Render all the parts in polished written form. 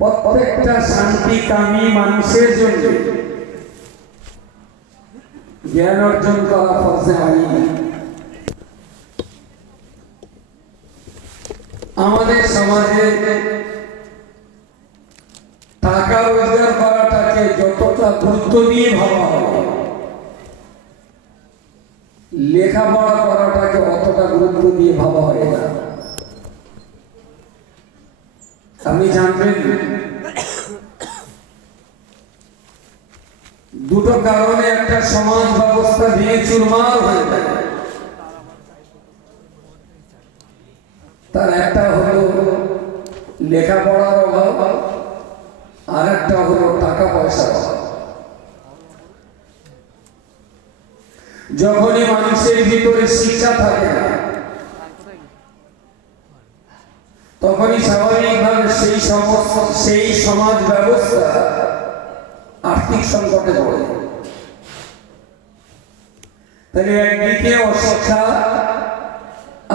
প্রত্যেকটা শান্তিকামী মানুষের জন্য জ্ঞান অর্জন করা ফরজে আইন। আমাদের সমাজে টাকা রোজগার করাটাকে যতটা গুরুত্ব দিয়ে ভাবা হয়, লেখাপড়া করাটাকে অতটা গুরুত্ব দিয়ে ভাবা হয় না। আপনি জানবেন দুটো কারণে একটা সমাজ ব্যবস্থা ভেঙে চুরমার হয়ে যায়। তার একটা হলো লেখাপড়ার অভাব, আর একটা হলো টাকা পয়সার অভাব। যখনই মানুষের ভিতরে শিক্ষা থাকে না, তখনই স্বাভাবিকভাবে সেই সমাজ ব্যবস্থা আর্থিক সংকটে পড়ে। তাহলে একদিকে অশিক্ষা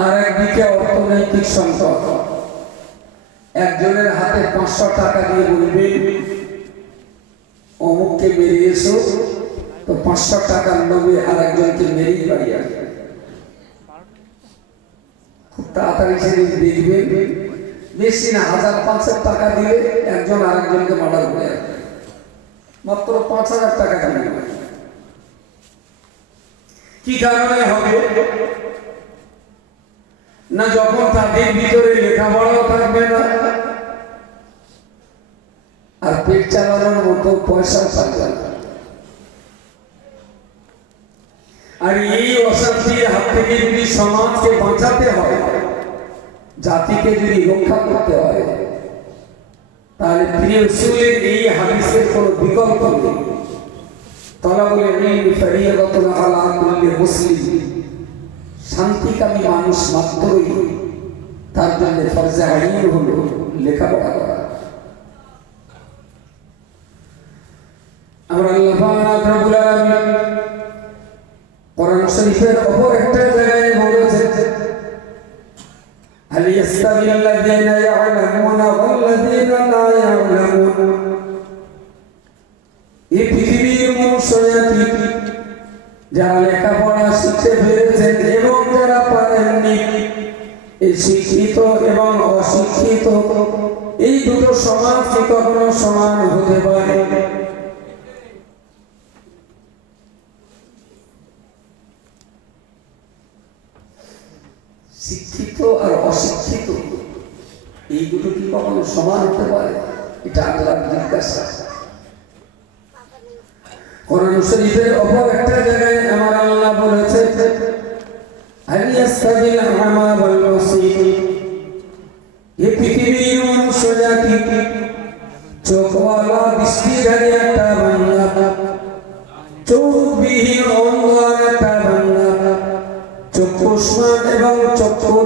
আর একদিকে অর্থনৈতিক সংকট। একজনের হাতে 500 টাকা দিয়ে বলবে অমুককে মেরে এসো, তো 500 টাকার লোভে আর একজনকে মেরেই বাড়ি আসবে। খুব তাড়াতাড়ি সেদিন দেখবেন বেশি না 1000-500 টাকা দিয়ে একজন আর একজনকে মার্ডার করে আসবে, মাত্র 5000 টাকা দিয়ে। কি কারণে হবে না? যখন তাদের ভিতরে লেখাপড়াও থাকবে না আর পেট চালানোর মতো পয়সাও থাকবে না। আর এই অশান্তির হাত থেকে যদি সমাজকে বাঁচাতে হয়, জাতিকে যদি রক্ষা করতে হয়, তাহলে প্রিয় রাসূলের এই হাদিসের কোনো বিকল্প নেই। তালাবুল ইলমি ফরিয়াদাতুন আলা কুল্লি মুসলিম। শান্তিকামী মানুষ মাত্রই তার জন্য ফরজে আইন হলো লেখাপড়া করা। আমরা আল্লাহ পাক রব্বুল আলামিন কোরআন শরীফের অপর একটা জায়গায় বলেছেন, হাল ইয়াস্তাবিল্লাযীনা ইয়া'লামুনা ওয়াল্লাযীনা লা ইয়া'লামুন। এই পৃথিবীর মানুষজাতি যারা লেখাপড়া শিখতে পেরেছেন এবং যারা পারেননি, এই শিক্ষিত এবং অশিক্ষিত এই দুটো সমাজ কি কখনো সমান হতে পারে? শিক্ষিত আর অশিক্ষিত এই দুটো কি কখনো সমান হতে পারে? এটা আল্লাহর জিজ্ঞাসা। কোরআন শরীফের অপর একটা জায়গায় আমার আল্লাহ বলেছে, হাল ইয়াস্তাবিল আমা ওয়াল বাসীর। এই পৃথিবীর মানুষজাতি চোখওয়ালা দৃষ্টিধারী একটা বান্দা, চোখবিহীন অন্ধ একটা বান্দা, চক্ষুষ্মান এবং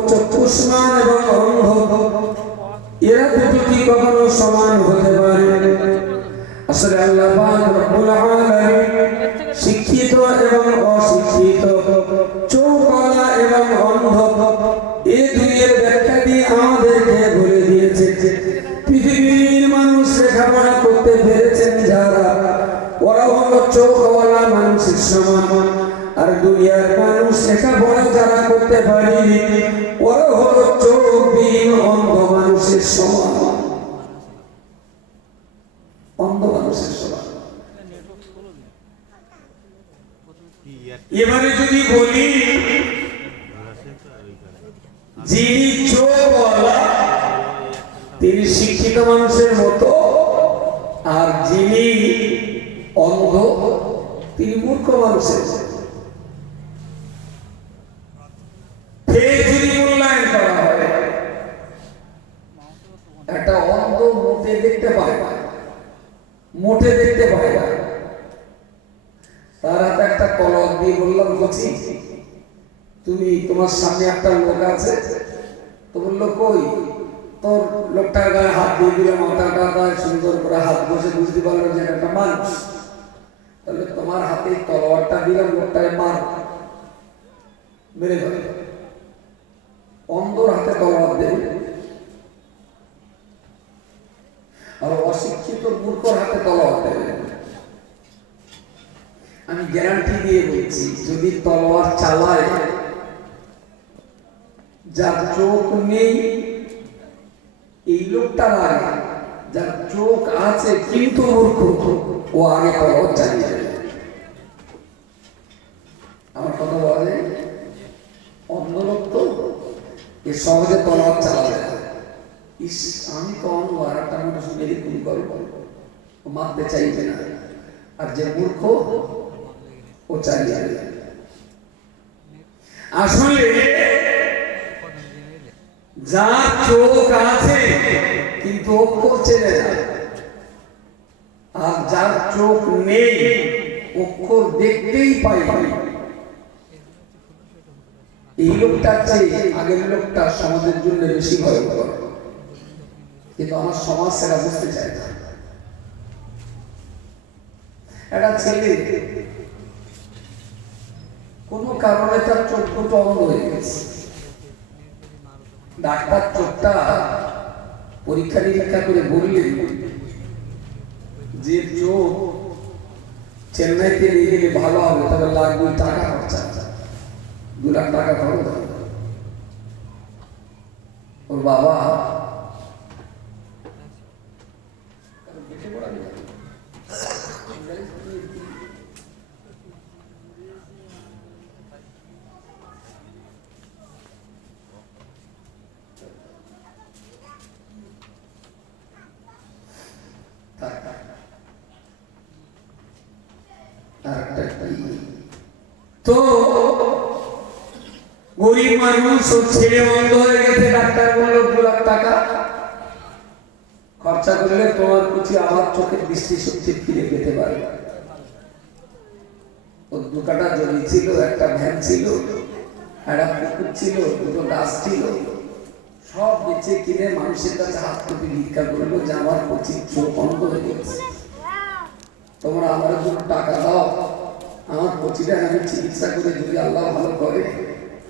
চক্ষুষ্মান এবং অন্ধ, এরা দুটো কি কখনো সমান হতে পারে? আসলে আল্লাহ পাক রব্বুল আলামিন শিক্ষিত এবং অশিক্ষিত, চোখওয়ালা এবং অন্ধ এই দুইয়ের ব্যাখ্যা দিয়ে আমাদেরকে বলে দিয়েছে। পৃথিবীর মানুষ লেখাপড়া করতে পেরেছেন যারা, ওরা হলো চোখওয়ালা মানুষের সমান, আর দুনিয়ার মানুষ লেখাপড়া যারা করতে পারেনি ওরা হলো চোখবিহীন অন্ধ মানুষের সমান। অন্ধ মানুষের সমান। এবারে যদি বলি যিনি চোখওয়ালা তিনি শিক্ষিত মানুষের মতো, আর যিনি অন্ধ তিনি মূর্খ মানুষের মতো। যদি মূল্যায়ন করা হয়, একটা অন্ধ মোটে দেখতে পায় না, মোটে দেখতে পায় না, তার হাতে একটা কলম দিয়ে বললাম, বলছি তুমি তোমার সামনে একটা লোক আছে, তো বললো কই, তোর লোকটার গায়ে হাত দিয়ে দিলাম, মাথার গায়ে সুন্দর করে হাত বসে, বুঝতে পারলো যে একটা মানুষ। তাহলে তোমার হাতে তলোয়ারটা দিলাম, লোকটাকে মার, মেরে ধরে। অন্ধর হাতে তলোয়ার দেবে। আর অশিক্ষিত মূর্খর হাতে তলোয়ার দেবে। আমি গ্যারান্টি দিয়ে বলছি, যদি তলোয়ার চালায়, যার চোখ নেই এই লোকটা লাগে, যার চোখ আছে কিন্তু মূর্খ ও আগে তলোয়ার চালিয়ে দেবে। আমার কথা বলে অন্য লোক তো এ সহজে তলোয়ার চালাবে। ইস, আমি তো অন্য আর একটা মানুষ মেরে খুন করবো, ও মারতে চাইবে না। আর যে মূর্খ ও চালিয়ে দেবে। আসলে যার চোখ আছে কিন্তু অক্ষর চেনে না, আর যার চোখ নেই অক্ষর দেখতেই পাই, এই লোকটার চেয়ে আগের লোকটা সমাজের জন্য বেশি ভয়ঙ্কর। কিন্তু আমার সমাজ সেটা বুঝতে চায় না। একটা ছেলে কোনো কারণে তার চোখ দুটো অন্ধ হয়ে গেছে। ডাক্তার চোখটা পরীক্ষা নিরীক্ষা করে বললেন যে চোখ চেন্নাইতে নিয়ে গেলে ভালো হবে, তবে লাগবে টাকা খরচা, 2 লাখ টাকা খরচ। ওর বাবা তো গরিব মানুষ, ওর ছেলে বন্ধ হয়ে গেছে। ডাক্তার বলল 2 লাখ টাকা খরচা করলে তোমার কিছু আবার চোখের দৃষ্টি শক্তি ফিরে পেতে পারে। ওর 2 কাঠা জমি ছিল, একটা ভ্যান ছিল, একটা পুকুর ছিল, 2টো গাছ ছিল, সব বেচে কিনে মানুষের কাছে হাত তুলে ভিক্ষা করলো যে আমার কচি চোখ অন্ধ হয়ে গেছে, তোমরা আমার জন্য টাকা দাও, আমার কচিটা আমি চিকিৎসা করে যদি আল্লাহ ভালো করে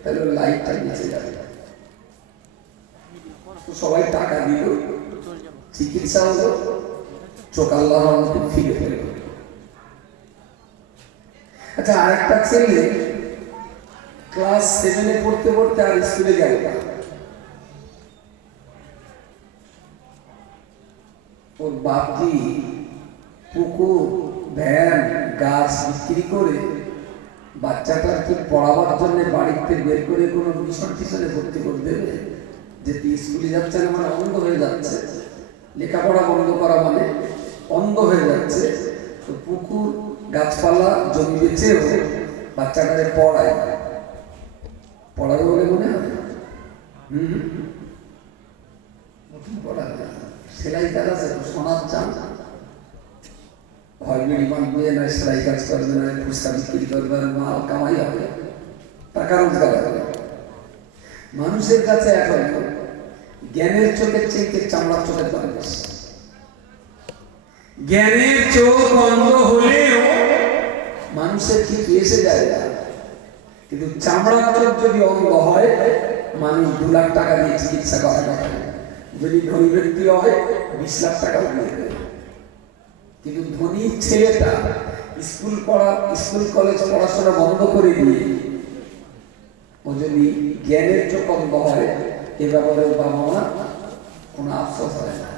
তাহলে লাইফটা বেঁচে যাবে। সবাই টাকা দিল, চিকিৎসা হলো, চোখ আল্লাহর রহমতে ফিরে পেল। আচ্ছা, আরেকটা ছেলে ক্লাস 7-এ পড়তে পড়তে আর স্কুলে গেল না। ওর বাপজি পুকুর, ভ্যান, গাছ বিক্রি করে বাচ্চাটার কি পড়াবার জন্য বাড়িতে বের করে কোনো মিশন টিশনে ভর্তি করে দেবে, যে তুই স্কুলে যাচ্ছে না মানে অন্ধ হয়ে যাচ্ছে, লেখাপড়া বন্ধ করা মানে অন্ধ হয়ে যাচ্ছে। তো পুকুর, গাছপালা, জমি বেচেও বাচ্চাটারে পড়াবে বলে মনে হয়। পড়াবে, সেলাই কাজ আছে তো, সোনার চান হয় মেডিমান বইয়ে নয়, সেলাই কাজ করবে না, ফুচকা বিক্রি করবে, মাল কামাই হবে, টাকা রোজগার হবে। মানুষের কাছে এখন জ্ঞানের চোখের চেয়ে চামড়ার চোখের দাম বেশি। জ্ঞানের চোখ অন্ধ হলেও মানুষের ঠিক এসে যায় না, কিন্তু চামড়ার চোখ যদি অন্ধ হয় মানুষ 2 লাখ টাকা দিয়ে চিকিৎসা করা যায়। যদি ধনী ব্যক্তি হয় 20 লাখ টাকা দিয়ে দেবে। কিন্তু ধনী ছেলেটা স্কুল কলেজ পড়াশোনা বন্ধ করে দিয়ে ও যদি জ্ঞানের চোখ অন্ধ হয়, এ ব্যাপারে বাবা মা কোনো আফসোস হয় না।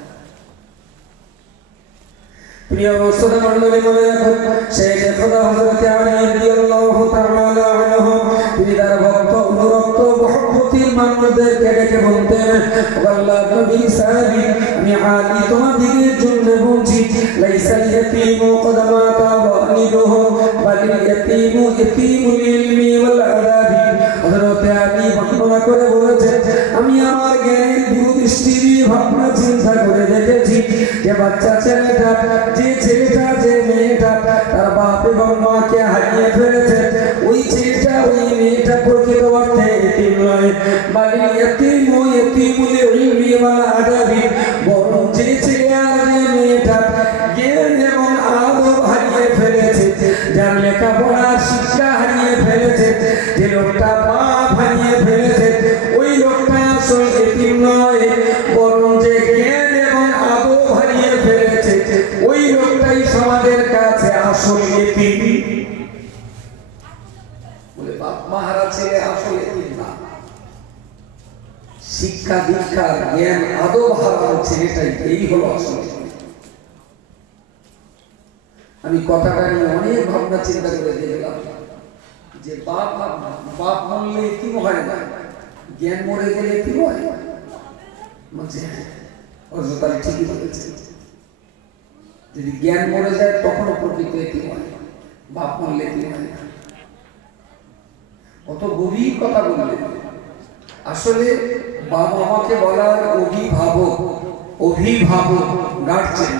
প্রিয় শ্রোতা মণ্ডলী, মনে রাখুন শেখ খোদা হযরত আলী রাদিয়াল্লাহু তাআলা আনহু তিনি তার ভক্ত অনুরক্ত মহব্বতীর মানুষদেরকে ডেকে বলতেন, আল্লাহ নবী সাহাবী, আমি আলী তোমাদের জন্য বলছি, লাইসাল ইয়াতীমু ক্বাদ মাতা ওয়ালিদুহু বাল ইয়াতীমু ইয়াতীমুল ইলমি ওয়াল আদাবি। হযরত আলী বর্ণনা করে বলেছেন, আমি আমার জ্ঞানের দূরদৃষ্টি দিয়ে ভাবনা চিন্তা করে দেখেছি যে বাচ্চা ছেলেটা, যে ছেলেটা, যে মেয়েটা তার বাপ এবং মাকে হারিয়ে ফেলেছে, ওই ছেলেটা, ওই মেয়েটা প্রকৃত অর্থে এতিম নয়, বালি ইয়াতীমু ইয়াতীমুল ইলমি ওয়াল আদাবি। বরং যে ছেলে আর যে মেয়েটা জ্ঞান এবং আদব হারিয়ে ফেলেছে, যার লেখাপড়ার শিক্ষা হারিয়ে ফেলেছে, যে লোকটা বাপ হারিয়ে ফেলেছে, ওই লোকটা আসল এতিম নয়, বরং যে জ্ঞান এবং আদব হারিয়ে আসল এতিম, বলে বাপ মা হারা ছেলে আসল এতিম না, শিক্ষা দীক্ষা জ্ঞান আদব হারানো ছেলেটাই এই হলো আসল। আমি কথাটা নিয়ে অনেক ভাবনা চিন্তা করে দেখলাম যে বাপ মরলে এতিম হয় না, জ্ঞান মরে গেলে এতিম হয়। হযরত আলী ঠিকই বলেছেন, যদি জ্ঞান মরে যায় তখনও প্রকৃত এতিম হয়, বাপ মরলে এতিম হয় না। কত গভীর কথা বললেন। আসলে বাবা মাকে বলার অভিভাবক গার্জেন,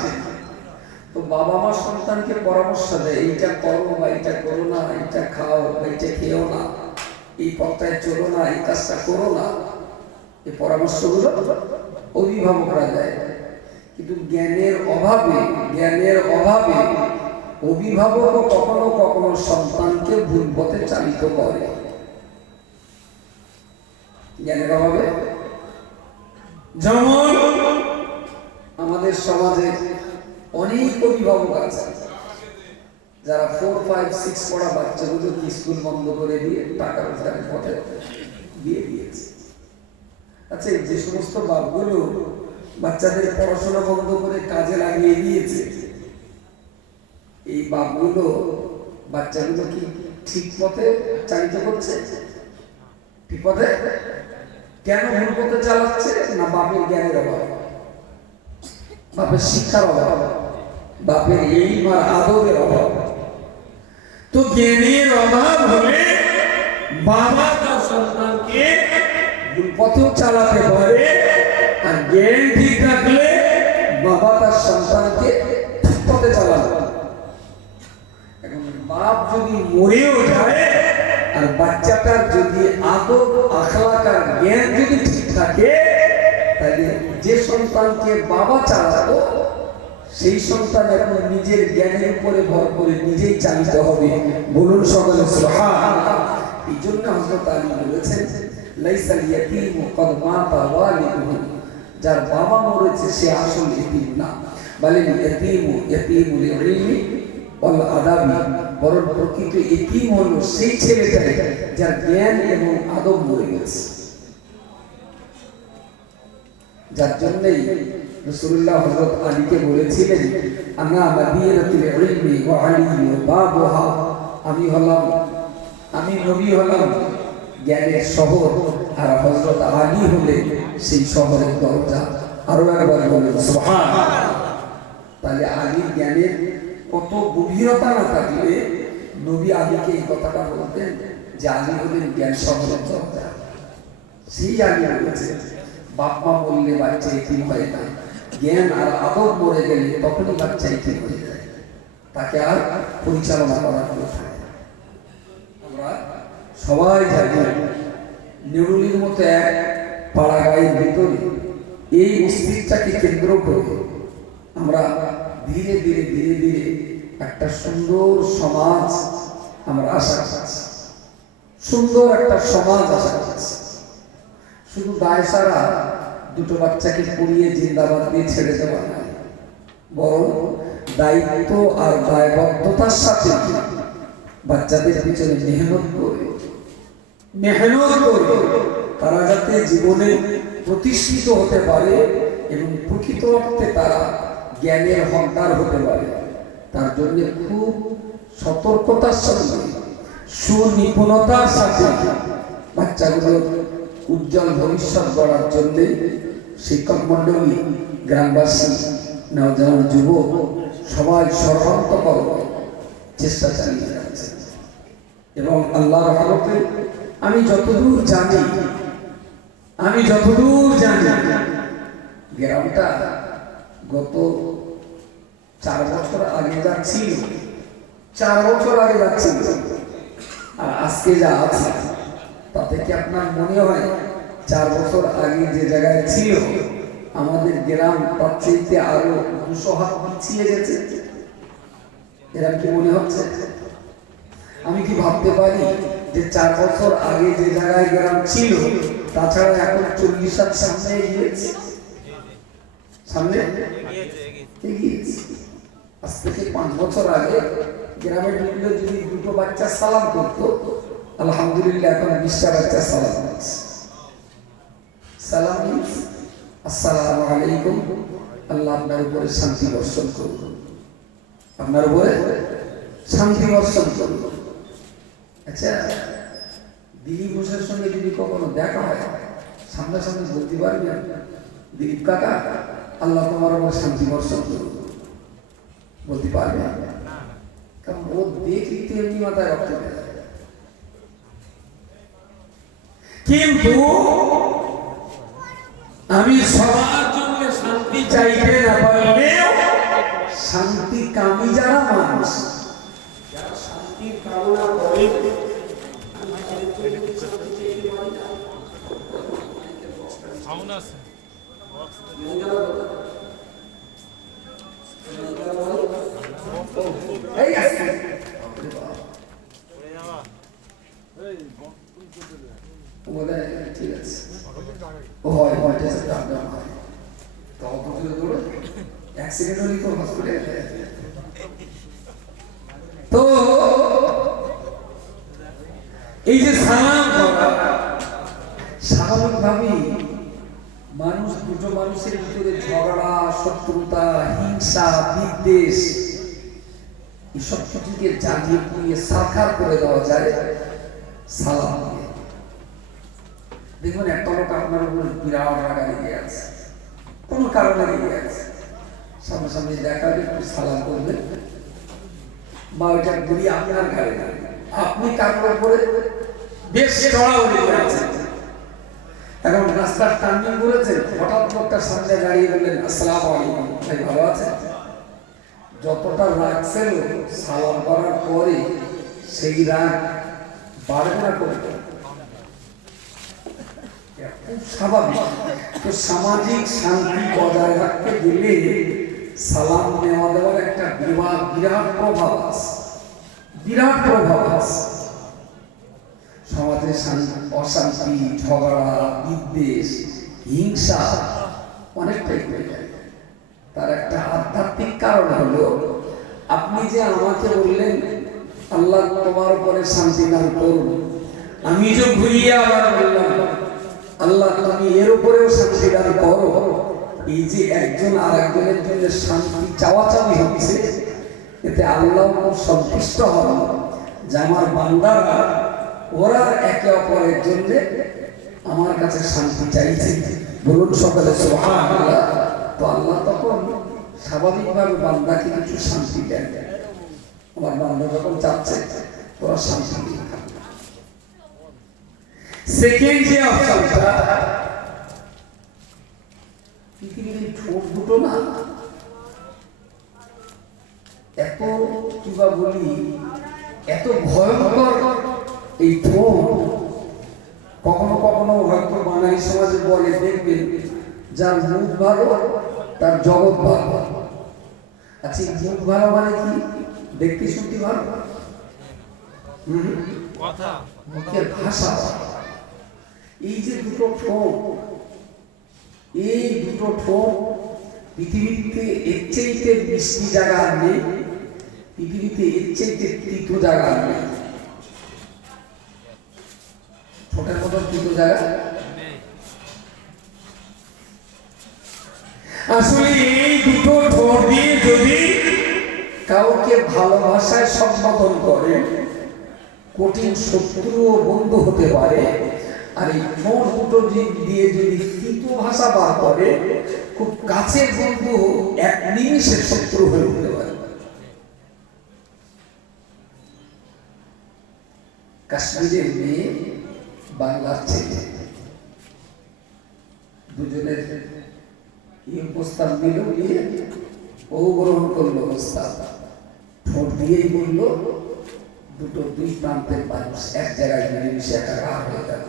তো বাবা মা সন্তানকে পরামর্শ দেয়, এইটা করো বা এটা করো না, এইটা খাও বা এইটা খেও না, এই পথটায় চলো না, এই কাজটা করো না, এই পরামর্শগুলো অভিভাবকরা দেয়। কিন্তু জ্ঞানের অভাবে অভিভাবকও কখনো কখনো সন্তানকে ভুল পথে চালিত করে। জ্ঞানের অভাবে যেমন আমাদের সমাজে অনেক অভিভাবক আছে যারা 4, 5, 6 পড়া বাচ্চাগুলোকে স্কুল বন্ধ করে দিয়ে টাকা রোজগারের পথে দিয়ে দিয়েছে। আচ্ছা, যে সমস্ত বাপগুলো বাচ্চাদের পড়াশোনা বন্ধ করে কাজে লাগিয়ে দিয়েছে, এই বাপগুলো বাচ্চাগুলো কি ঠিক পথে চালিত করছে? ঠিক পথে কেন ভুল পথে চালাচ্ছে? না বাপের জ্ঞানের অভাব, বাপের শিক্ষার অভাব, বাপের ইলম আর আদবের অভাব। তো জ্ঞানের অভাব হলে বাবা তার সন্তানকে ভুল পথেও চালাতে পারে, আর জ্ঞান ঠিক থাকলে বাবা তার সন্তানকে ঠিক পথে চালাবে। এখন বাপ যদি মরেও যায় আর বাচ্চাটার যদি আদব আখলাক আর জ্ঞান যদি ঠিক থাকে, তাহলে যে সন্তানকে বাবা চালাতো সেই সন্তান এখন নিজের জ্ঞানের উপরে ভর করে নিজেই চালিত হবে। বলুন সকলে সুবহানাল্লাহ। এই জন্য হযরত আলী বলেছেন, লাইসাল ইয়াতীমু ক্বাদ মাতা ওয়ালিদুহু, যার বাবা মরেছে সে আসল এতিম না, বলেন ইয়াতীমুল ইলমি ওয়াল আদাবি, বরং প্রকৃত এতিম হলো সেই ছেলেটাই যার জ্ঞান এবং আদব মরে গেছে। যার জন্যই রাসূলুল্লাহ হযরত আলীকে বলেছিলেন, আনা মাদিনাতুল ইলমি ওয়া আলী বাবুহা, আমি নবী হলাম জ্ঞানের শহর, আর হযরত আলী হলেন সেই শহরের দরজা। আরো একবার বলেন সুবহানাল্লাহ। তাহলে আলীর জ্ঞানের কত গভীরতা না থাকলে নবী আলীকে এই কথাটা বলতেন যে আলী হলেন জ্ঞান শহরের দরজা। সেই আলী বলেছেন, বাপ মা বললে বাচ্চা এতিম হয় না, জ্ঞান আর আদব মরে গেলে তখনই বাচ্চা এতিম হয়ে যায়, তাকে আর পরিচালনা করার কথা। আমরা সবাই জানি নেড়ুলির মতো এক পাড়া গাঁয়ের ভিতরে এই অস্তিত্বটাকে কেন্দ্র করে আমরা ধীরে ধীরে ধীরে ধীরে একটা সুন্দর সমাজ আমরা আশা করছি, সুন্দর একটা সমাজ আশা করছি। শুধু দায় সারা দুটো বাচ্চাকে পড়িয়ে জিন্দাবাদ দিয়ে ছেড়ে দেওয়া নয়, বরং দায়িত্ব আর দায়বদ্ধতার সাথে বাচ্চাদের পিছনে মেহনত করে তারা যাতে জীবনে প্রতিষ্ঠিত হতে পারে এবং প্রকৃত অর্থে তারা জ্ঞানের হকদার হতে পারে, তার জন্য খুব সতর্কতার সঙ্গে সুনিপুণতার সাথে বাচ্চাগুলোর উজ্জ্বল ভবিষ্যৎ গড়ার জন্য শিক্ষক মন্ডলী, গ্রামবাসী, নওজোয়ান যুবক সবাই সর্বান্তকর চেষ্টা চালিয়ে যাচ্ছে। এবং আল্লাহর রহমতে আমি যতদূর জানি গ্রামটা গত 4 বছর আগে যাচ্ছিল, 4 বছর আগে যাচ্ছিল, আর আজকে যা আছে তাতে কি আপনার মনে হয় 4 বছর আগে যে জায়গায় ছিল আমাদের গ্রাম তার চাইতে আরো 200 হাত পিছিয়ে গেছে? এরা কি মনে হচ্ছে? আমি কি ভাবতে পারি যে 4 বছর আগে যে জায়গায় গ্রাম ছিল তাছাড়া এখন 40 হাত সামনে এগিয়েছে, সামনে এগিয়েছে। আজ থেকে 5 5 বছর আগে গ্রামে ঢুকলে যদি দুটো বাচ্চা সালাম করতো, আলহামদুলিল্লাহ এখন 20টা বাচ্চা সালাম করছে। সালাম আসসালামু আলাইকুম, আল্লাহ আপনার উপরে শান্তি বর্ষণ করুন, আপনার উপরে শান্তি বর্ষণ করুন। আচ্ছা, দিলীপ ঘোষের সঙ্গে যদি কখনো দেখা হয়, সামনাসামনি বলতে পারবেন দিলীপ কাকা আল্লাহ তোমার উপর শান্তি বর্ষণ করুন, বলতে পারবে? কারণ ও দেখতে এমনি মাথায় রক্ত দেয়। কিন্তু আমি সবার জন্য শান্তি চাইতে না পারলেও শান্তি কামী যারা মানুষ, যারা শান্তির কামনা করে, ঠিক আছে তো এই যে সালাম স্বাভাবিকভাবে মানুষ, দুটো মানুষের ভিতরে ঝগড়া, শত্রুতা, হিংসা, বিদ্বেষ এসব কিছুকে জাগিয়ে পুড়িয়ে সাকার করে দেওয়া যায় সালাম দিয়ে। দেখবেন একটা লোক আপনার উপর বিরাট রাগা লেগে আছে, কোনো কারণে লেগে আছে, সামনাসামনি দেখা একটু সালাম করবেন, বা ওইটা গুলি আপনার ঘাড়ে, আপনি কারোর উপরে বেশ চড়া লেগে আছেন। এখন রাস্তার টার্নিং করেছেন, হঠাৎ লোকটা সামনে দাঁড়িয়ে বললেন আসসালামু আলাইকুম, ভাই ভালো আছেন? যতটা রাগ ছিল সালাম করার পরে সেই রাগ বাড়বে না করবে, খুব স্বাভাবিক। তো সামাজিক শান্তি বজায় রাখতে গেলে সালাম নেওয়া দেওয়ার একটা বিরাট প্রভাব আছে, বিরাট প্রভাব আছে। সমাজে অশান্তি, ঝগড়া, বিদ্বেষ, হিংসা অনেকটাই হয়ে যায়। তার একটা আধ্যাত্মিক কারণ হলো, আপনি যে আমাকে বললেন আল্লাহ তোমার উপরে শান্তি দান করুন, আমি যে ঘুরিয়ে আবার বললাম আল্লাহ তুমি এর উপরেও শান্তি দান করো, এই যে একজন আর একজনের জন্য শান্তি চাওয়াচাওয়ি হচ্ছে, এতে আল্লাহ সন্তুষ্ট হন যে আমার বান্দারা ওরা একে অপরের জন্য আমার কাছে শান্তি চাইছে। বলুন সকলে সুবহানাল্লাহ। তো আল্লাহ তখন স্বাভাবিকভাবে বান্দাকে কিছু শান্তি দেন। আমার বান্দা যখন চাচ্ছে ওরা শান্তি দিয়ে থাকবে। সেকেন্ড যে অপশনটা, পৃথিবীর ঠোঁট দুটো না এত কিবা বলি, এত ভয়ঙ্কর এই ঠোঁট। কখনো কখনো হয়তো বাঙালি সমাজে বলে, দেখবেন যার মুখ ভালো তার জগৎ ভালো। আচ্ছা, মুখ ভালো মানে কি? দেখতে শুনতে ভালো, মুখের ভাষা। এই যে দুটো ঠোঁট, এই দুটো ঠোঁট পৃথিবীতে এর চাইতে মিষ্টি জায়গা নেই, পৃথিবীতে এর চাইতে তিতো জায়গা নেই। ঠোঁটের মতো তিতো জায়গা আসলে এই দুটো ঠোঁট দিয়ে যদি কাউকে ভালোবাসায় সম্বোধন করে, কঠিন শত্রু ও বন্ধু হতে পারে। আর এই ঠোঁট দুটো দিয়ে যদি তিতো ভাষা বার করে, খুব কাছের বন্ধু এক নিমিষে শত্রু হয়ে উঠতে পারে। কাশ্মীরের মেয়ে, বাংলার ছেলে, দুজনের প্রস্তাব দিল, দিয়ে ও গ্রহণ করলো প্রস্তাব। ঠোঁট দিয়েই বলল, দুটো দুই প্রান্তের মানুষ এক জায়গায় মিলেমিশে একাকার হয়ে গেল।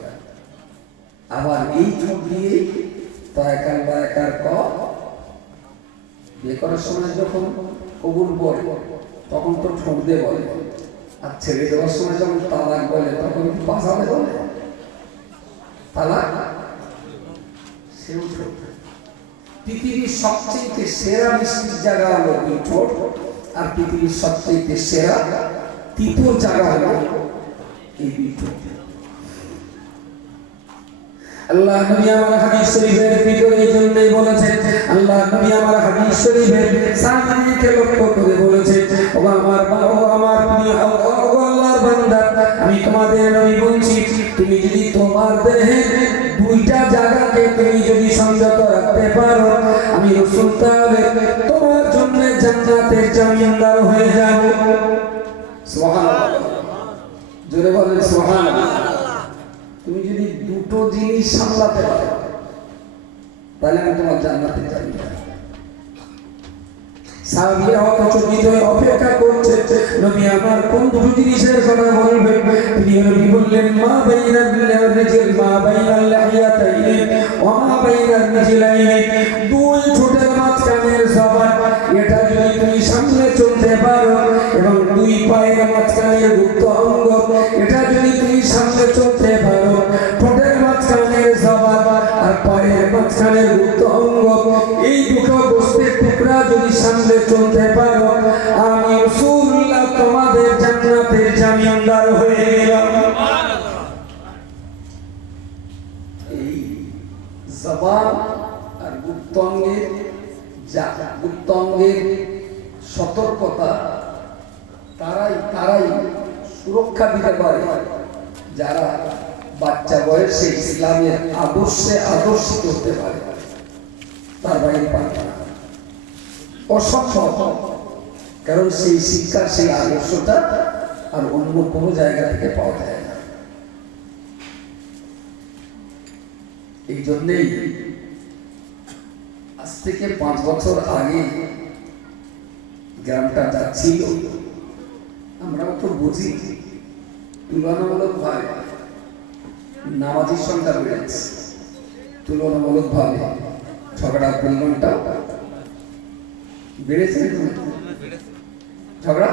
আবার এই ঠোঁট দিয়েই তয়কার বা একার ক বিয়ে করার সময় যখন কবুল বলে তখন তো ঠোঁট দিয়ে বলে, আর ছেড়ে দেওয়ার সময় যখন তালাক বলে তখন কি বাঁচাবে বলে তালাক, সেও ঠোঁট। পৃথিবীর সবচেয়ে সেরা মিষ্টির জায়গা হলো এই ঠোঁট। আর পৃথিবীর সবচেয়ে সেরা তৃতীয় জায়গা হলো এই দুটো। আল্লাহ নবী আমার হাদিস শরীফের ভিতরে এই জন্যই বলেছেন, আল্লাহ নবী আমার হাদিস শরীফের সাহাবীকে লক্ষ্য করে বলেছেন, ও আমার প্রিয় আল্লাহর বান্দা, আমি তোমাদের নবী বলছি, তুমি যদি তোমার দেহে দুইটা জায়গাকে তুমি যদি সংযত রাখতে পারো, আমি রাসূল তাহলে তোমার জন্য জান্নাতের জামিনদার হয়ে যাব। সুবহানাল্লাহ, জোরে বলেন সুবহানাল্লাহ। তুমি যদি দুটো জিনিস সামলাতে পারো তাহলে আমি তোমার জান্নাতে যাবি। সাহাবীরা চকিত হয়ে অপেক্ষা করছে, নবী আমার কোন দুটো জিনিসের কথা বলবেন। তিনি নবী বললেন, মা বাইনাল রিজল মা বাইনাল লাহিয়াতাইনি ওয়া মা বাইনাল রিজলাইনি, দুই ঠোঁটের মাঝখানের জবান, এটা যদি তুমি সামনে চলতে পারো, এবং দুই পায়ের মাঝখানের গুপ্ত অঙ্গ, এটা যদি তুমি সামনে চলতে পারো, ঠোঁটের মাঝখানের জবান আর পায়ের মাঝখানের গুপ্ত অঙ্গ, এই দুটো বস্তুর টুকরা যদি সামনে চলতে পারো, আমি রাসূলুল্লাহ তোমাদের জান্নাতের জামিনদার হয়ে গেলাম। এই জবান আর গুপ্ত অঙ্গের সতর্কতা তারাই সুরক্ষা দিতে পারে যারা বাচ্চা বয়সে ইসলামের আদর্শে আদর্শিত হতে পারে, তার বাইরে পারে না, অসম্ভব। কারণ সেই শিক্ষা, সেই আদর্শটা আর অন্য কোনো জায়গা থেকে পাওয়া যায় না। এই জন্যেই আজ থেকে 5 বছর আগে গ্রামটা যাচ্ছিল, আমরাও তো বুঝি তুলনামূলক ভাবে নামাজির সংখ্যা বেড়েছে, তুলনামূলক ভাবে ঝগড়ার পরিমাণটা বেড়েছে। ঝগড়া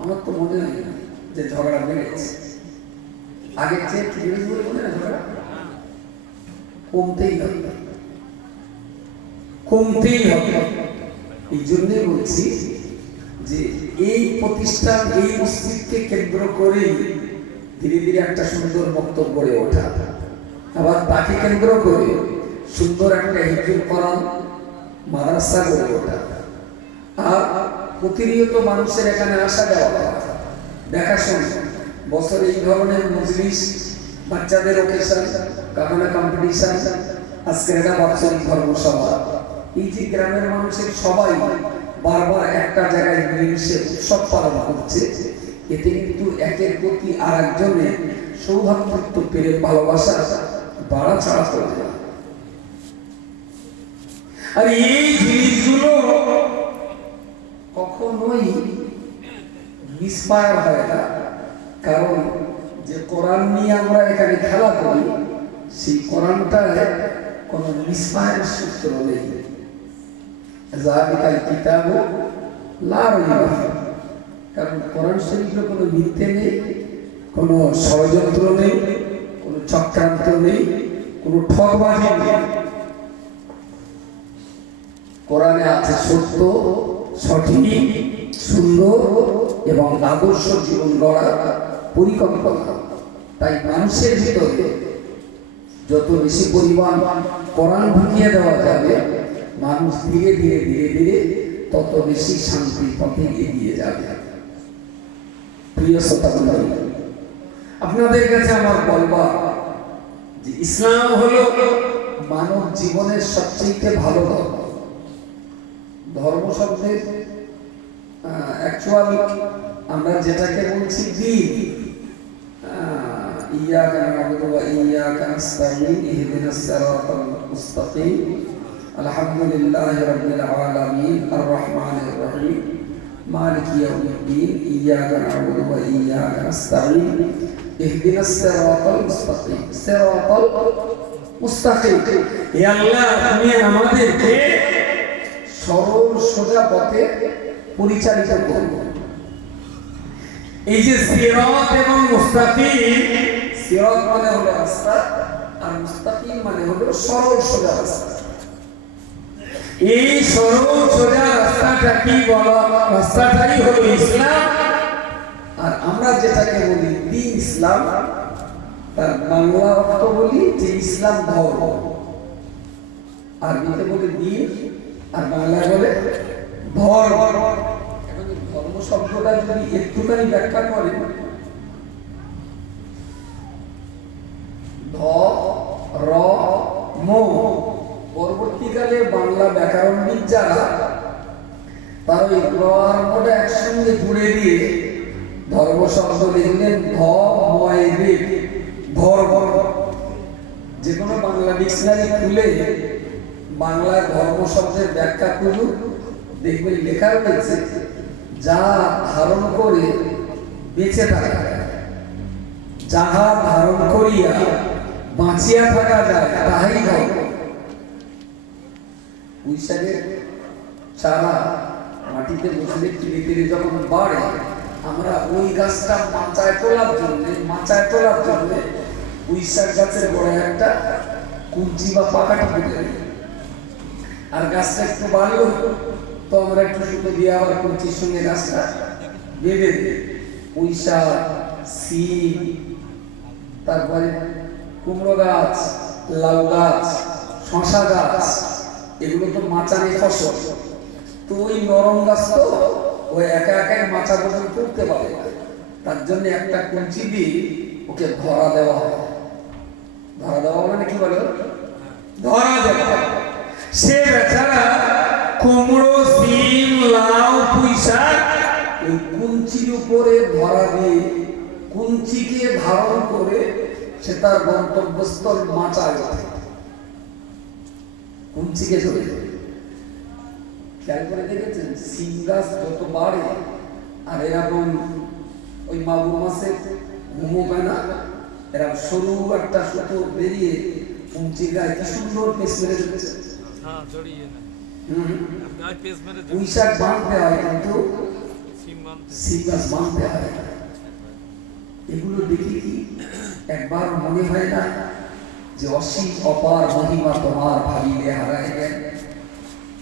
আমার তো মনে হয় যে ঝগড়া বেড়েছে, আগের চেয়ে কি বেড়েছে বলে মনে হয়? ঝগড়া কমতেই হবে। এই জন্যই বলছি যে এই প্রতিষ্ঠান, এই মসজিদকে কেন্দ্র করে ধীরে ধীরে একটা সুন্দর বক্তব্য গড়ে ওঠা, আবার তাকে কেন্দ্র করে সুন্দর একটা হিফজুল কোরআন মাদ্রাসা গড়ে ওঠা, আর প্রতিনিয়ত মানুষের এখানে আসা যাওয়া, দেখাশোনা, বছরে এই ধরনের মজলিস, বাচ্চাদের ওকেশন, কাফানা কম্পিটিশন, আজকের এটা বাৎসরিক ধর্মসভা, এই যে গ্রামের মানুষের সবাই বারবার একটা জায়গায় মিলেমিশে উৎসব পালন করছে, এতে কিন্তু একের প্রতি আর একজনের সৌভাগ্যত্ব, প্রেম, ভালোবাসা বাড়া ছাড়া চলে যায়। আর এই জিনিসগুলো কখনোই মিসফায়ার হয় না, কারণ যে কোরআন নিয়ে আমরা এখানে খেলা করি, সেই কোরআনটায় কোনো মিসফায়ারের সূত্র নেই। যালিকাল কিতাবু লা রাইবা ফীহি, কারণ কোরআন শরীফে কোনো মিথ্যে নেই, কোনো ষড়যন্ত্র নেই, কোনো চক্রান্ত নেই, কোনো ঠকবাজি নেই। কোরআনে আছে সত্য, সঠিক, সুন্দর এবং আদর্শ জীবন গড়ার পরিকল্পনা। তাই মানুষের ভিতরে যত বেশি পরিমাণ কোরআন ঢুকিয়ে দেওয়া যাবে, মানুষ ধীরে ধীরে ধীরে ধীরে তত বেশি শান্তির পথে এগিয়ে যাবে। প্রিয় শ্রোতামণ্ডলী, আপনাদের কাছে আমার বলবা যে ইসলাম হলো মানব জীবনের সবচেয়ে ভালো ধর্ম। ধর্ম শব্দের অ্যাকচুয়াল আমরা যেটাকে বলছি দ্বীন, ইয়াকা না'বুদু ওয়া ইয়াকা নাস্তাঈন ইহদিনাস সিরাতাল মুস্তাকিম আলহামদুলিল্লাহি রাব্বিল আলামিন আর রহমানির রহিম মালিকি ইয়াউমিদ্দিন ইয়াকা না'বুদু ওয়া ইয়াকা নাস্তাঈন ইহদিনাস সিরাতাল মুস্তাকিম সিরাতাল মুস্তাকিম। হে আল্লাহ, তুমি আমাদেরকে সরল সোজা পথে পরিচালিত করো। এই যে সিরাত এবং মুস্তাকিম, সিরাত মানে হলো রাস্তা আর মুস্তাকিম মানে হলো সরল সোজা রাস্তা। এই সরল সোজা রাস্তাটা কি বলা, রাস্তাটাই হলো ইসলাম। আর আমরা যেটাকে বলি দ্বীন ইসলাম, তার বাংলা অর্থ বলি যে ইসলাম ধর্ম, আরবিতে বলে দ্বীন আর বাংলায় বলে ধর্ম। এখন ধর্ম শব্দটা যদি একটুখানি ব্যাখ্যা করেন, ধর্ম, পরবর্তীকালে বাংলা ব্যাকরণবিদ যারা তার ওই ধর্মটা একসঙ্গে জুড়ে দিয়ে ধর্ম শব্দ লিখলেন ধর্ম। যে কোনো বাংলা ডিকশনারি খুলে বাংলায় ধর্ম শব্দের ব্যাখ্যা করুন, দেখবেন লেখা রয়েছে যা ধারণ করে বেঁচে থাকা, যাহা ধারণ করিয়া বাঁচিয়া থাকা যায় তাহাই ধর্ম। পুঁইশাকের চারা মাটিতে বসলে ধীরে ধীরে যখন বাড়ে, আমরা ওই গাছটা মাচায় তোলার জন্য পুঁইশাক গাছের গোড়ায় একটা কুঞ্চি বা পাকাটা পুঁতে দিই। আর গাছটা একটু বাড়লো তো আমরা একটু সুতো দিয়ে আবার কুঞ্চির সঙ্গে গাছটা বেঁধে দিই। পুঁইশাক, শিম, তারপরে কুমড়ো গাছ, লাউ গাছ, শশা গাছ, এগুলো তো মাচানে ফসল। তো ওই নরম গাছ তো ওই একা একাই মাচা বদল করতে পারে, তার জন্য একটা কুঞ্চি দিয়ে ওকে ধরা দেওয়া হয়। ধরা দেওয়া মানে কি বলে? ধরা দেওয়া। সে বেচারা কুমড়ো, শিম, লাউ, পুঁইশাক ওই কুঞ্চির উপরে ধরা দিয়ে কুঞ্চিকে ধারণ করে সে তার গন্তব্যস্থল মাচায় যায়, কুঞ্চিকে ধরে। খেয়াল করে দেখেছেন শিম গাছ যত বাড়ে, আর এরকম ওই মাগুর মাছের ঘুমো পায় না, এরকম সরু একটা সুতো বেরিয়ে কুঞ্চির গায়ে কি সুন্দর পেস মেরে দিচ্ছে। পুঁইশাক বাঁধতে হয় কিন্তু শিম গাছ বাঁধতে হয়। এগুলো দেখি কি একবার মনে হয় না যে অসীম অপার মহিমা তোমার ভাবিলে হারায় গেল।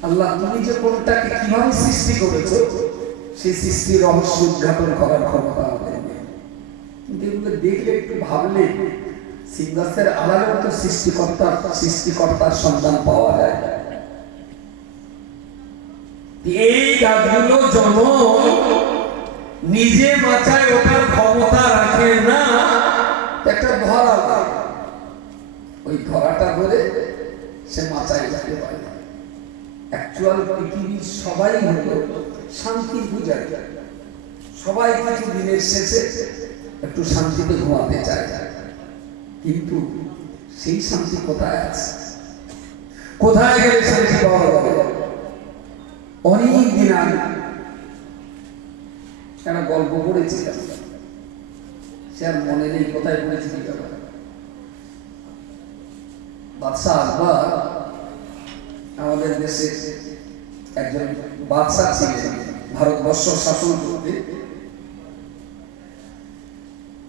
আল্লাহ তুমি যে কোনটাকে কিভাবে সৃষ্টি করেছো সেই সৃষ্টির রহস্য উদ্ঘাটন করার ক্ষমতা আমাদের নেই। কিন্তু এগুলো দেখলে একটু ভাবলে শিম গাছের আলাদা তো সৃষ্টিকর্তার সন্ধান পাওয়া যায়। এই গাছগুলো যেমন নিজে মাচায় ওঠার ক্ষমতা রাখে না, একটা ধরা লাগে, ওই ধরাটা ধরে সে মাচায় যেতে পারে। অ্যাকচুয়াল পৃথিবীর সবাই হলো শান্তির পূজারী, সবাই কিছু দিনের শেষে একটু শান্তিতে ঘুমাতে চায়, কিন্তু সেই শান্তি কোথায় আছে? কোথায় গেলে শান্তি পাওয়া যাবে? অনেক দিন আগে একটা গল্প পড়েছিলাম, সে আর মনে নেই কোথায় পড়েছি। বাদশাহ আকবর আমাদের দেশে একজন বাদশাহ ছিলেন, ভারতবর্ষ শাসন করতে।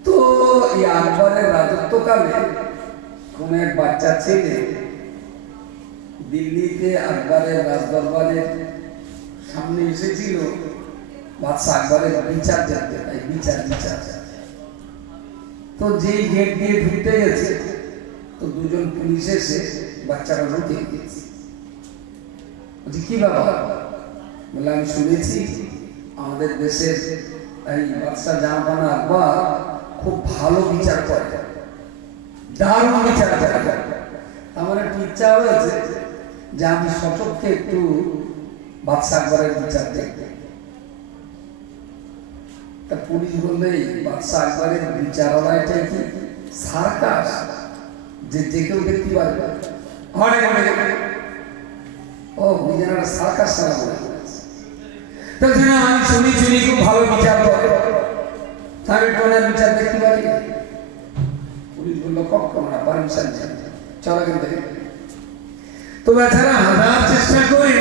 তো এই আকবরের রাজত্বকালে কোন এক বাচ্চা ছেলে দিল্লিতে আকবরের রাজদরবারের সামনে এসেছিল বাদশাহ আকবরের বিচার জানতে, তাই বিচার। তো যেই গেট দিয়ে ঢুকতে গেছে তো দুজন পুলিশ এসে বাচ্চারা রুখে দিয়েছে। বলছি কি বাবা? বলে আমি শুনেছি আমাদের দেশের এই বাদশাহ জাহাপানা আকবর খুব ভালো বিচার করে, দারুণ বিচার করে। আমার একটু ইচ্ছা হয়েছে যে আমি সচক্ষে একটু বাদশাহ আকবরের বিচার দেখতে। তা পুলিশ বললে বাদশাহ আকবরের বিচারালয়টাই কি সার্কাস, যে কেউ দেখতে পারবে? ও নিজের সার্কাস সারা বলে আমি শুনেছি খুব ভালো বিচার করে, আমি কোনার বিচার দেখতে পারি। পুলিশ বললো কখন না, পারমিশন চলো কিন্তু। তো বেচারা হাজার চেষ্টা করে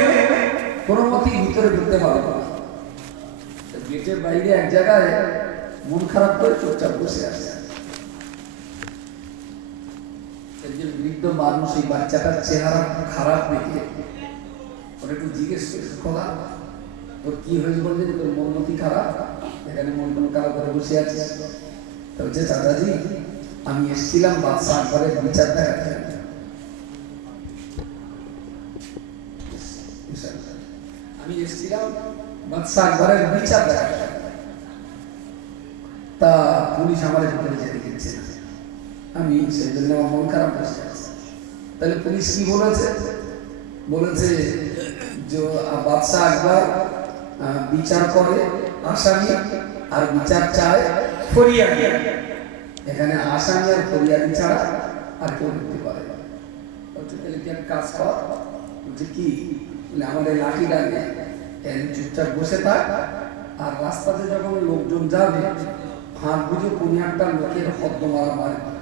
কোনো মতেই ভিতরে ঢুকতে পারবো না। গেটের বাইরে এক জায়গায় মন খারাপ করে চুপচাপ বসে আছে একজন বৃদ্ধ মানুষ। এই বাচ্চাটার চেহারা খারাপ দেখে ওর তোর একটু জিজ্ঞেস করিস খোদা তোর কি হয়েছে বলছে তোর মন মতি খারাপ, এখানে মন টন খারাপ করে বসে আছিস। তো বলছে চাচাজি আমি এসেছিলাম বাদশাহ আকবরের বিচার দেখাতে। আমি এসেছিলাম বাদশাহ আকবরের বিচার দেখাতে, তা পুলিশ আমার ভিতরে যেতে দিচ্ছে না, আমি সেই জন্য আমার মন খারাপ বসে আছে। তাহলে পুলিশ কি বলেছে? বলেছে যে বাদশাহ আকবর বিচার করে আসামি আর বিচার চায় ফরিয়াদি, এখানে আসামি আর ফরিয়াদি ছাড়া আর কেউ করতে পারে না। তাহলে কি এক কাজ কর, বলছে কি আমাদের লাঠি ডাকে চুপচাপ বসে থাক, আর রাস্তাতে যখন লোকজন যাবে হাত বুঝে কোন একটা লোকের হদ্দ মারা মারবে,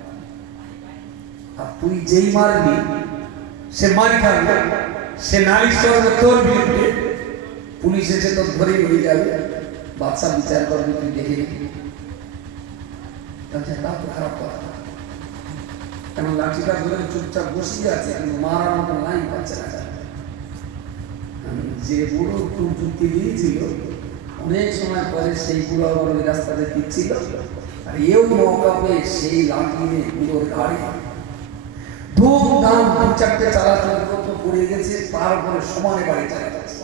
আর তুই যেই মারবি সে মারি খাবে, সে নালিশ করবে তোর বিরুদ্ধে, পুলিশ এসে তোর ধরে নিয়ে যাবে, বাদশা বিচার করবে, তুই দেখে নিবি। তা তো খারাপ কথা, কেন লাঠিটা ধরে চুপচাপ বসিয়ে আছে, কিন্তু মারার মতো নাই পাচ্ছে না। যে বুড়ো খুব যুক্তি দিয়েছিল অনেক সময় পরে সেই বুড়ো আবার ওই রাস্তাতে ফিরছিল, আর এও মৌকা পেয়ে সেই লাঠি নিয়ে বুড়োর গাড়ি ধুমধাম দু চারটে চালাচল করতে পড়ে গেছে, তারপরে সমানে বাড়ি চালাচ্ছে।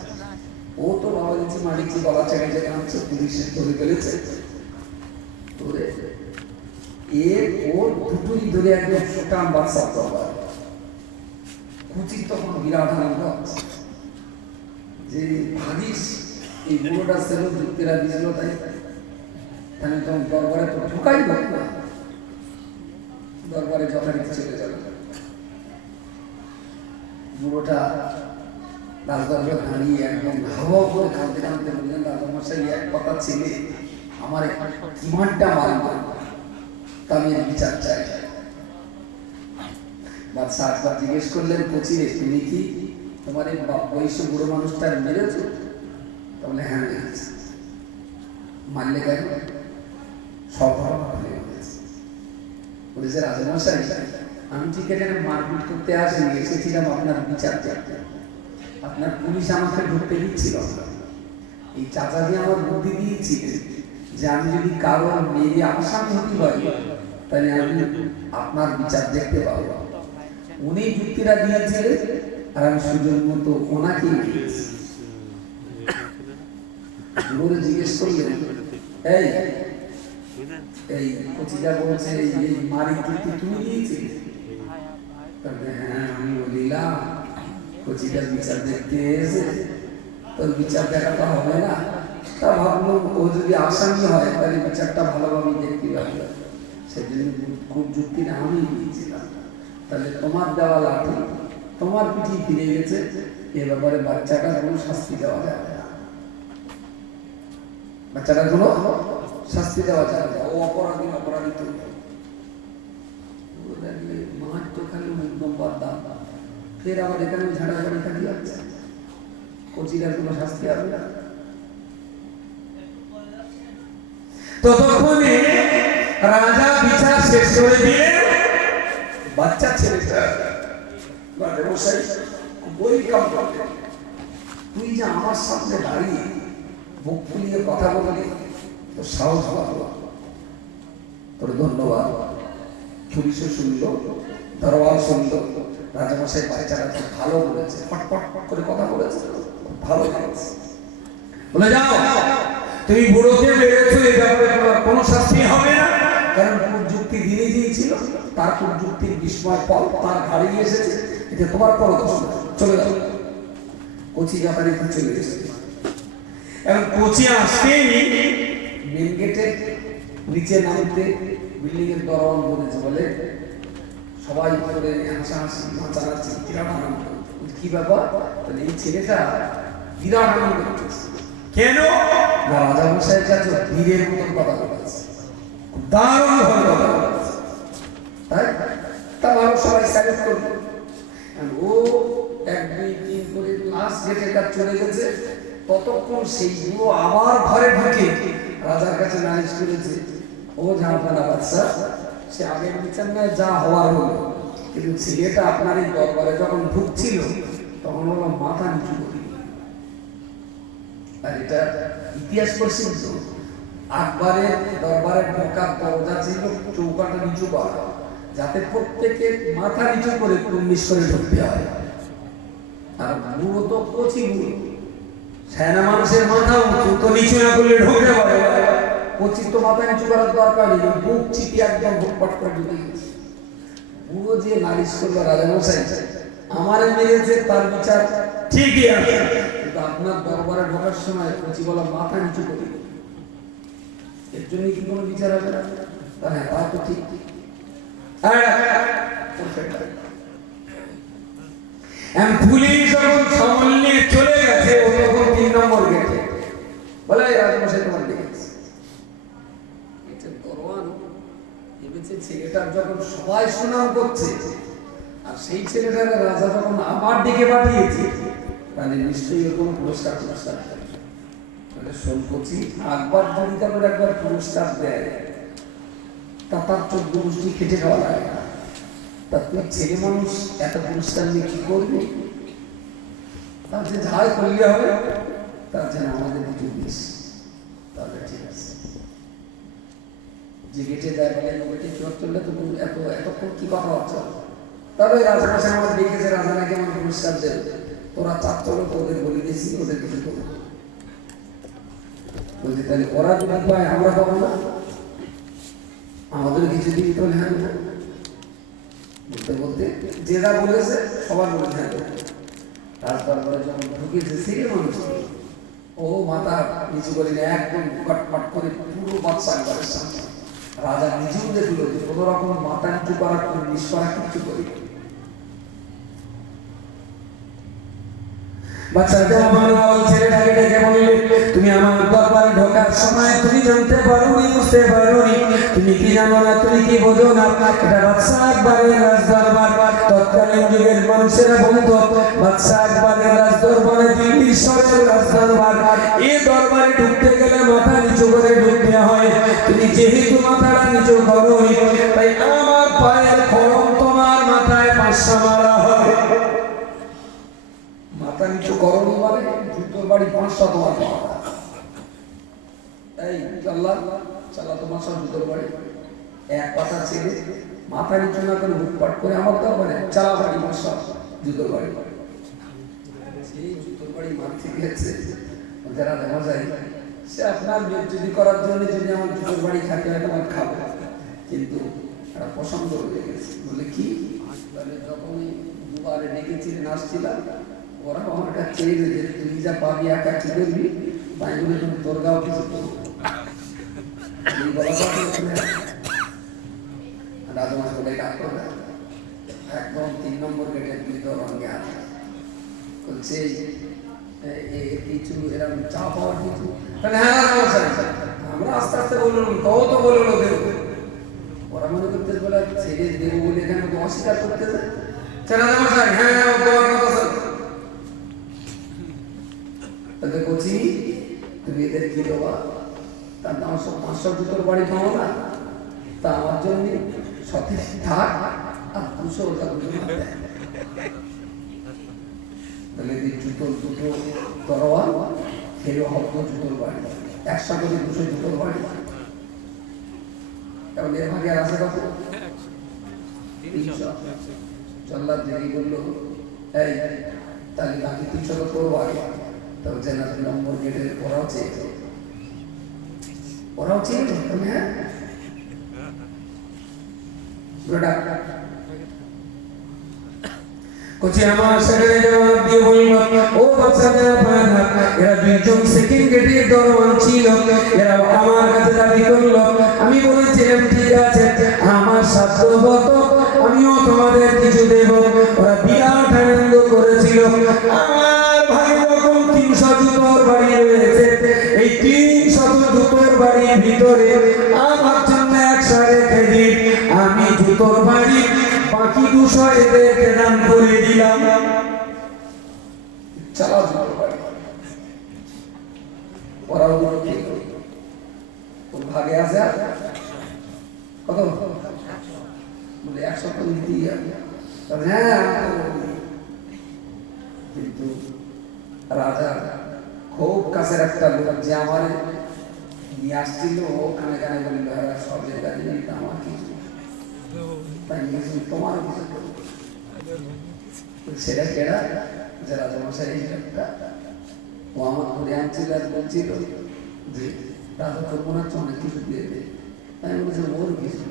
ও তো বাবা দিচ্ছি মালিকছি গলা ছেড়ে যে কাঁদছে, পুলিশে ধরে ফেলেছে, ধরে ওর দুটোই ধরে একদম সুটাম বাচ্চা কুচির তখন বিরাট আনন্দ যে ভাবিস এই বুড়োটা ছিল যুক্তিরা দিয়েছিল, তাই আমি তখন দরবারে তো ঢুকাই না, দরবারে যথারীতি চলে যাবে। বুড়োটা রাজদরবারে দাঁড়িয়ে একদম হাওয়া করে কাঁদতে কাঁদতে বললেন, রাজামশাই এক কথা ছেলে আমার কিমানটা মারবে, আমি বিচার চাই। বাদশাহ আকবর জিজ্ঞেস করলেন, কচিরে তুমি কি তোমার এই বয়স্ক বুড়ো মানুষটার মেরেছো? তাহলে হ্যাঁ মেরেছে। মারলে কেন? সব বলেছে রাজামশাই আমি ঠিক এখানে মারপিট করতে আসিনি, এসেছিলাম আপনার বিচার চাইতে। আপনার পুলিশ আমাকে ঢুকতে দিচ্ছিল, এই চাচাজি আমার বুদ্ধি দিয়েছিলেন যে আমি যদি কারো মেরে আসামি হতে পারি তাহলে আমি আপনার বিচার দেখতে পাবো। উনি যুক্তিরা দিয়েছিলেন আর আমি সুযোগ মতো ওনাকেই দিয়েছি। গুরু জিজ্ঞেস করলেন, এই এই কচিটা বলছে এই মারি যুক্তি তুমি দিয়েছিলে? হ্যাঁ আমি বলিলাম, কচিটার বিচার দেখতে এসে তোর বিচার দেখাতে হবে না, তা ভাবলাম ও যদি আসামি হয় তাহলে বিচারটা ভালোভাবে দেখতে পারবে, সেজন্য খুব যুক্তিটা আমি দিয়েছিলাম। তাহলে তোমার দেওয়া লাঠি তোমার পিঠে ফিরে গেছে, এ ব্যাপারে বাচ্চাটার কোনো শাস্তি দেওয়া যাবে না, বাচ্চাটার কোনো শাস্তি দেওয়া যাবে না, ও অপরাধী অপরাধী তো মাঠ তো খালি একদম বাদ, ফের আবার এখানে ঝাড়াঝাড়ি খালি যাচ্ছে, কচিটার কোনো শাস্তি হবে না। ততক্ষণে রাজা বিচার শেষ করে দিয়ে বাচ্চা ছেলেটা বই কাম করতে, তুই যে আমার সামনে দাঁড়িয়ে মুখ ফুলিয়ে কথা বললি, তোর সাহস বাড়লো, তোর ধন্যবাদ। পুলিশও শুনল, দরবার শুনল, রাজামশাই বাচ্চারা খুব ভালো বলেছে, পটপট করে কথা বলেছে, ভালো লেগেছে। বলে যাও তুমি বুড়োকে মেরেছো, এই ব্যাপারে তোমার কোনো শাস্তি হবে না, কারণ কোন যুক্তি দিয়ে দিয়েছিল, তার কোন যুক্তির বিস্ময় ফল তার ঘাড়ে এসেছে, এটা তোমার পর চলে যাও। কচি ব্যাপারে চলে এসেছে, এবং কচি আসতেই মেন গেটের নিচে নামতে বিল্ডিং এর দরওয়ান বলেছে, বলে সবাই করে হাসাহাসি নাচানাচি বিরাট আনন্দ। কি ব্যাপার? তাহলে এই ছেলেটা বিরাট আনন্দ করতেছে, কেন না রাজামশাইয়ের কাছে বীরের মতন কথা বলেছে, দারুণ ভাবে কথা বলেছে, তাই তা মানুষ সবাই স্যালুট করবে। ও 1 2 3 করে লাস্ট গেটের কাছে চলে গেছে, ততক্ষণ সেই বুড়ো আবার ঘরে ঢুকে রাজার কাছে নালিশ করেছে, ও জাহাপানা বাদশাহ সে আগের বিচার নয় যা হওয়ার হলো, কিন্তু ছেলেটা আপনার এই দরবারে যখন ঢুকছিল তখন ওরা মাথা নিচু করি আর এটা ইতিহাস প্রসিদ্ধ। আকবরের দরবারে ঢোকার দরজা ছিল চৌকাটা নিচু করা, যাতে প্রত্যেকে মাথা নিচু করে কুর্নিশ করে ঢুকতে হয়। আর বুড়ো তো কচি বুড়ো, সেনা মানুষের মাথা উঁচু, তো নিচু না করলে ঢুকতে পারে। কচি তো মাথা নিচু করার দরকার নেই, বুক চিপি একদম ভুটপট করে ঢুকে গেছে। বুড়ো যে নালিশ করলো রাজামশাই আমারে মেরেছে, তার বিচার ঠিকই আছে, কিন্তু আপনার দরবারে ঢোকার সময় কচি বলা মাথা নিচু করে, এর জন্য কি কোনো বিচার হবে না? হ্যাঁ, তা তো ঠিক। পুলিশ যখন সামল নিয়ে চলে গেছে, ও তখন 3 নম্বর গেটে বলে রাজামশাই তোমার দেখেছে। ছেলেটার যখন সবাই সুনাম করছে, আর সেই ছেলেটার রাজা যখন আমার দিকে পাঠিয়েছে, তাহলে নিশ্চয়ই কোনো পুরস্কার সম্পত্তি আকবর যদি কারোর একবার পুরস্কার দেয়, তা তার 14 গোষ্ঠী খেটে খাওয়া লাগে না। তা তুই ছেলে মানুষ এত পুরস্কার নিয়ে কি করবি? তার যে ঝাড় করলে হবে, তার যেন আমাদের কিছু দিস, তাহলে ঠিক আছে। যে গেটে যায় বলে গেটে চোর চললে তো এতক্ষণ কি কথা হচ্ছে? তবে রাজমশাই আমার দেখেছে রাজা নাকি আমার পুরস্কার দেবে, তোরা 4 চলো, তোদের বলে দিয়েছি, ওদের কিছু করবো বলছি। তাহলে ওরা যদি পায় আমরা পাবো না, আমাদের কিছু দিন তো হ্যাঁ বলতে বলতে যে যা বলেছে সবার বলে হ্যাঁ। রাজদরবারে যখন ঢুকেছে সেই মানুষ, ও মাথা নিচু করে একদম কটপট করে পুরো বাচ্চা একবারের সামনে রাজা নিজেও দেখলো যে কোনো রকম মাথা নিচু করা কুর্নিশ করা কিছু করি। বাচ্চাটা আমার ওই ছেলেটাকে ডেকে বললে, তুমি আমার দরবারে ঢোকার সময় তুমি জানতে পারোনি, বুঝতে পারোনি, তুমি কি জানো না, তুমি কি বোঝো না? এটা বাদশা আকবরের রাজদরবার। তৎকালীন যুগের মানুষেরা বলতো বাদশা আকবরের রাজদরবারে দিল্লির শহরের রাজদরবার। এই দরবারে ঢুকতে গেলে মাথা নিচু করে ঢুকতে হয়। তুমি যেহেতু মাথাটা নিচু করোনি, তাই আমার পায়ের খড়ম তোমার মাথায় 500 মারা হবে। মাথা নিচু করোনি মানে জুতোর বাড়ি 500 তোমার পাওয়া। এই চালা তোমার সব জুতোর বাড়ি। এক কথা ছেলে মাথা নিচু না করে হুটপাট করে আমার দরবারে চালা বাড়ি 500 জুতোর বাড়ি। সেই জুতোর বাড়ি মারতে গেছে যারা দেখা যায়, সে আপনার যদি করার জন্য যদি আমার জুতোর বাড়ি থাকে হয়তো আমার খাবো, কিন্তু একটা পছন্দ হয়ে গেছে। বলে কি, তাহলে যখনই দুবারে ডেকেছিলেন আসছিলাম, ওরা আমার কাছে চেয়ে যে তুই যা পাবি একা কি করবি, তাই বলে তুমি তোর গাও কিছু করবো। রাজমাস বলে ডাক্তার একদম 3 নম্বর গেটের ভিতর রঙে আছে, বলছে কিছু এরকম চা পাওয়ার কিছু। হ্যাঁ আমরা আস্তে আস্তে বললাম, তো বললো দেব। ওরা মনে করতে বলে ছেড়ে দেবো বলে এখানে তো অস্বীকার করতে যায়। বলছি তুমি এদের কি দেবা? তার দাম 500 জুতোর বাড়ি পাবো না, তা আমার জন্য সঠিক থাক আর 200 ওটা জুতোর দুটো তরোয়াল খেয়ে হত জুতোর বাড়ি, 100 করে 200 জুতোর বাড়ি। এখন এর ভাগে আর আছে কত? 300। জল্লাদ দেরি করলো, এই তাহলে বাকি 300 তো তোর বাড়ি। তবে জেনার নম্বর গেটের ওরাও চেয়েছে, হ্যাঁ कुछ আমার সাথে জবাব দিয়ে বলল, ও বাচ্চারা পানা, এরা দুইজন সেকেন্ড গেটের দরওয়ান ছিল, এরা আমার কাছে দাবি করলো। আমি বলেছিলাম ঠিক আছে, আমার সাধ্যমত আমিও তোমাদের কিছু দেব। ওরা বিরাট আনন্দ করেছিল। আমার ভাই যখন 300 জুতোর বাড়ি রয়েছে, এই 300 জুতোর বাড়ির ভিতরে আমার জন্য 100 রেখে দিন, আমি জুতোর বাড়ি বাকি 200 এদেরকে দান করে দিলাম। চালাও জুতোর বাড়ি। ওরাও বলো কি ওর ভাগে আছে কত? বলে 100 তো দিতেই হবে। হ্যাঁ, কিন্তু রাজা খুব কাছের একটা লোক যে আমার নিয়ে আসছিল, ও কানে কানে বলল সব জায়গায় আমার কিছু তাই কিছু তোমার কিছু সেটা কেনা যারা জমশাই একটা ও আমার ঘুরে আনছিল আর বলছিল যে দাদা তোর মনে হচ্ছে অনেক কিছু দিয়ে দে। আমি বলছি ওর কিছু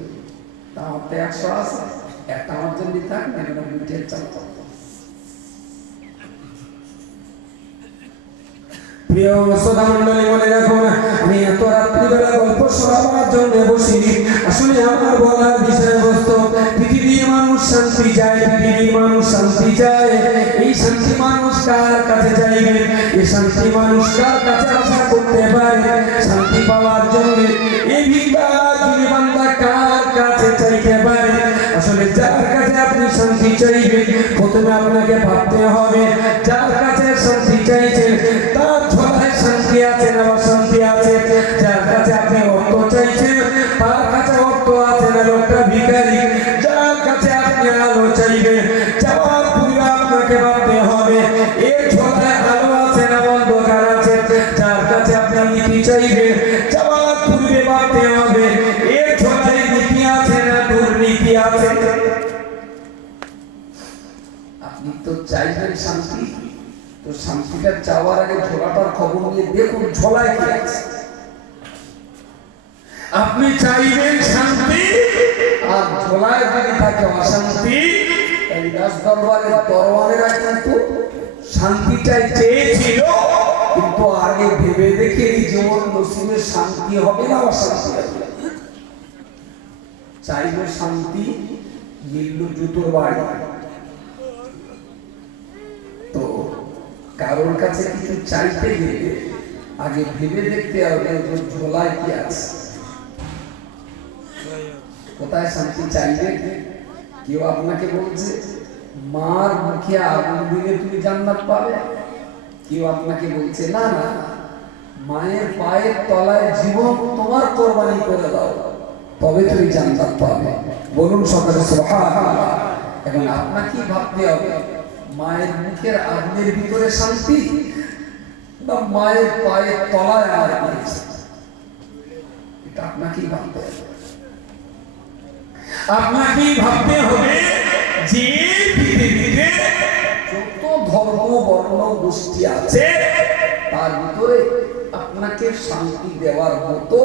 তা আমার তো 100 আছে, একটা আমার জন্য থাক না মিটের চাল করতো। প্রিয় শ্রোতা মণ্ডলী, মনে রাখো না আমি এত রাত্রিবেলা গল্প শোনাবার জন্য বসি। আসলে আমার বলার বিষয়বস্তু পৃথিবীর মানুষ শান্তি চায়, পৃথিবীর মানুষ শান্তি চায়। এই শান্তি মানুষ কার কাছে চাইবে? এই শান্তি মানুষ কার কাছে আশা করতে পারে? শান্তি পাওয়ার জন্য এই ভিখারি বান্দা কার কাছে চাইতে পারে? আসলে যার কাছে আপনি শান্তি চাইবেন, প্রথমে আপনাকে ভাবতে হবে যার কাছে শান্তি চাইছেন তার ঝোলায় শান্তি আছে না অশান্তি আছে। যার কাছে আপনি অর্থ চাইছেন তার কাছে অর্থ আছে না লোকটা ভিখারি। যার কাছে আপনি আলো চাইবেন, চাওয়ার পূর্বে আপনাকে ভাবতে হবে এর ঝোলায় আলো আছে না অন্ধকার আছে। যার কাছে আপনি নীতি চাইবেন, চাওয়ার পূর্বে ভাবতে হবে এর ঝোলায় নীতি আছে না দুর্নীতি আছে। আপনি তো চাইবেন শান্তি, তো শান্তিটা চাওয়ার আগে ঝোলাটার খবর নিয়ে দেখুন ঝোলায় কি আছে। আপনি চাইবেন শান্তি আর ঝোলায় যদি থাকে অশান্তি, এই রাজদরবারের দরবারেরা কিন্তু শান্তিটাই চেয়েছিল, কিন্তু আগে ভেবে দেখে এই জীবন নসিবে শান্তি হবে না অশান্তি হবে। চাইবে শান্তি, মিলল জুতোর বাড়ি। তো কারোর কাছে কিছু চাইতে গেলে আগে ভেবে দেখতে হবে ঝোলায় কি আছে, কোথায় শান্তি চাইবে। কেউ আপনাকে বলছে মার মুখে আগুন দিলে তুমি জান্নাত পাবে, কেউ আপনাকে বলছে না না মায়ের পায়ের তলায় জীবন তোমার কোরবানি করে দাও তবে তুমি জান্নাত পাবে। বলুন সকলে সুবহানাল্লাহ। এখন আপনাকে ভাবতে হবে মায়ের মুখের আগুনের ভিতরে শান্তি না মায়ের পায়ের তলায় আমার আছে, এটা আপনাকেই ভাবতে হবে। আপনাকেই ভাবতে হবে যে পৃথিবীতে যত ধর্ম বর্ণ গোষ্ঠী আছে তার ভিতরে আপনাকে শান্তি দেওয়ার মতো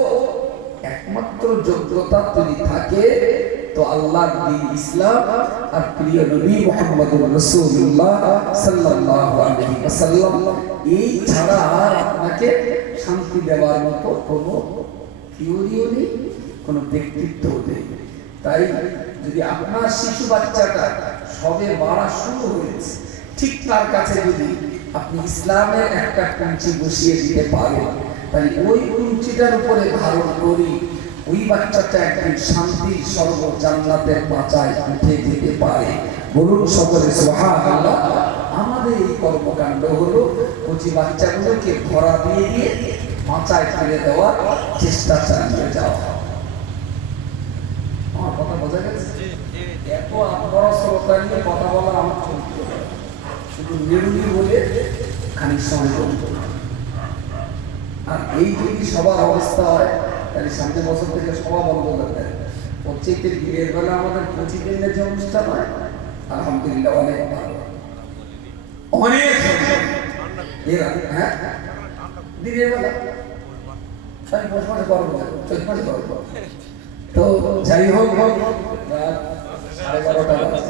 একমাত্র যোগ্যতা যদি থাকে তো আল্লাহর দ্বীন ইসলাম আর প্রিয় নবী মুহাম্মদুর রাসূলুল্লাহ সাল্লাল্লাহু আলাইহি ওয়াসাল্লাম, এই ছাড়া আর আপনাকে শান্তি দেওয়ার মতো কোনো থিওরিও নেই, কোনো ব্যক্তিত্বও নেই। তাই যদি আপনার শিশু বাচ্চাটা সবে বাড়া শুরু হয়েছে, ঠিক তার কাছে যদি আপনি ইসলামের একটা কুঞ্চি বসিয়ে দিতে পারেন, তাহলে ওই কুঞ্চিটার উপরে ধারণ করি ওই বাচ্চাটা একদিন শান্তির স্বর্গ জান্নাতের মাচায় উঠে যেতে পারে। বলুন সকলে সুবহানাল্লাহ। আমাদের এই কর্মকাণ্ড হলো কচি বাচ্চাগুলোকে ধরা দিয়ে দিয়ে মাচায় ফেলে দেওয়ার চেষ্টা চালিয়ে যাওয়া। আমার কথা বোঝা গেছে? এত আত্মরসতা নিয়ে কথা বলা আমার চরিত্র, শুধু নিরুলি বলে খানিক সময় চলতো। আর এই যদি সবার অবস্থা হয় তাহলে সামনের বছর থেকে সভা বন্ধ করতে হবে। প্রত্যেকটি দিনের বেলা আমাদের 25 দিনের যে অনুষ্ঠান হয় আলহামদুলিল্লাহ অনেক ভালো, অনেক হ্যাঁ দিনের বেলা আমি 5 মাসে করবো, 6 মাসে করবো। তো যাই হোক রাত 11:30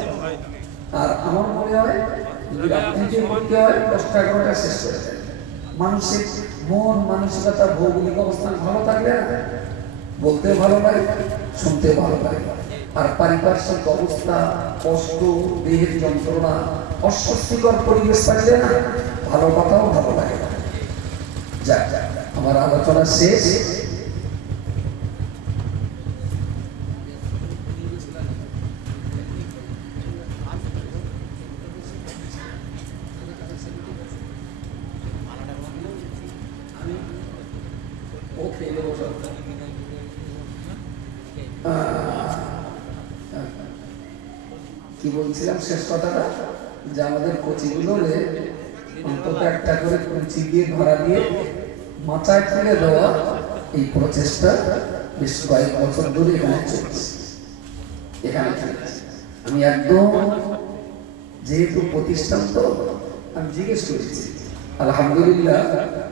আর আমার মনে হয় যদি রাত্রি যে করতে হয় 10টা-11টা শেষ করে যায়। মানুষের মন মানসিকতা ভৌগোলিক অবস্থান ভালো থাকলে না বলতে ভালো লাগে, শুনতে ভালো লাগে। আর পারিপার্শ্বিক অবস্থা, কষ্ট, দেহের যন্ত্রণা, অস্বস্তিকর পরিবেশ থাকলে না ভালো কথাও ভালো লাগে না। যাক আমার আলোচনা শেষ। কি বলছিলাম শেষ কথাটা, যে আমাদের কোচিগুলোরে অন্তত একটা করে কুচি দিয়ে ধরা দিয়ে মাথায় তুলে দেওয়া, এই প্রচেষ্টা বেশ কয়েক বছর ধরে এখানে চলছে। এখানে আমি একদম, যেহেতু প্রতিষ্ঠান তো আমি জিজ্ঞেস করেছি, আলহামদুলিল্লাহ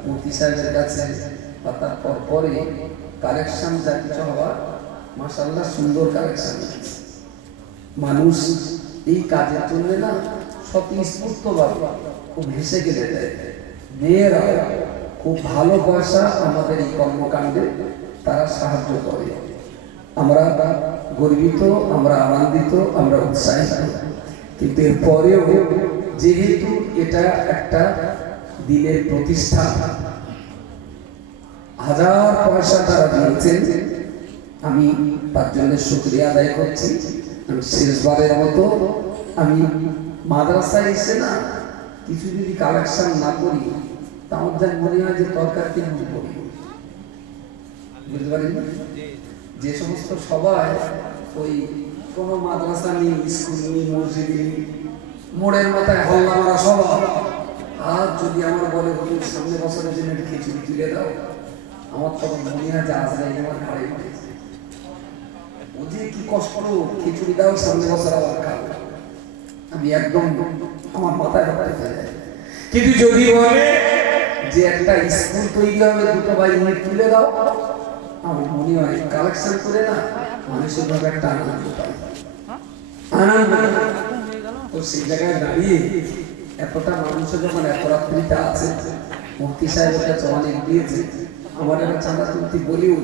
মুফতি সাহেবের কাছে বা তারপর পরে কালেকশন যা কিছু হওয়া, মাশাআল্লাহ সুন্দর কালেকশন। মানুষ এই কাজের জন্য না স্বতঃস্ফূর্তভাবে খুব হেসে গেলে দেয়। মেয়েরা খুব ভালো পয়সা আমাদের এই কর্মকাণ্ডে তারা সাহায্য করে। আমরা গর্বিত, আমরা আনন্দিত, আমরা উৎসাহিত। কিন্তু এরপরেও যেহেতু এটা একটা দিনের প্রতিষ্ঠান, হাজার পয়সা তারা দিয়েছেন, আমি তার জন্য শুকরিয়া আদায় করছি। আমি শেষবারের মতো আমি মাদ্রাসায় এসে না কিছু যদি কালেকশন না করি, তা আমার যা মনে হয় যে তরকারি মনে করি, বুঝতে পারেন? যে সমস্ত সবাই ওই কোনো মাদ্রাসা নেই, স্কুল নেই, মসজিদ নেই, মোড়ের মাথায় হল্লা মারা সবাই, আর যদি আমার বলে হুজুর সামনে বছরের জন্য খিচুড়ি তুলে দাও, আমার তখন মনে হয় যে আজ নাই আমার ঘাড়ে উঠেছে, ও যে কি কষ্ট, খিচুড়ি দাও সামনে বছর আবার খাবো। আমি একদম আমার মাথায় ব্যাপারে ফেলে। কিন্তু যদি বলে যে একটা স্কুল তৈরি হবে, দুটো বাই ইউনিট তুলে দাও, আমার মনে হয় কালেকশন করে না মানুষের ভাবে একটা আনন্দ পাই, আনন্দ। তো সেই জায়গায় দাঁড়িয়ে এতটা মানুষের যখন এত রাত্রিটা আছে, মুফতি সাহেবের কাছে অনেক দিয়েছে, আমার একটা চাঁদা তুলতে বলেও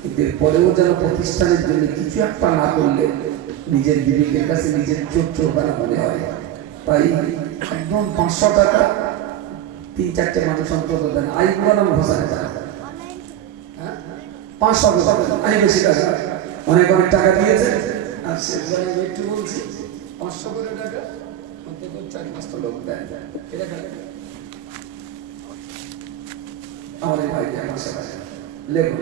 কিন্তু পরেও যেন প্রতিষ্ঠানের জন্য কিছু একটা না করলে নিজের বিবেকের কাছে নিজের চোখ চোখানা মনে হয়। তাই একদম 500 টাকা 3-4টে মানুষ অন্তত দেন। আইগুলো নাম ঘোষণা টাকা, 500 টাকা, আমি বেশি টাকা, অনেক অনেক টাকা দিয়েছে। আর শেষবারে আমি একটু বলছি, 500 করে টাকা অন্তত 4-5টা লোক দেন। এটা আমার ভাই আমার সবাই লেখো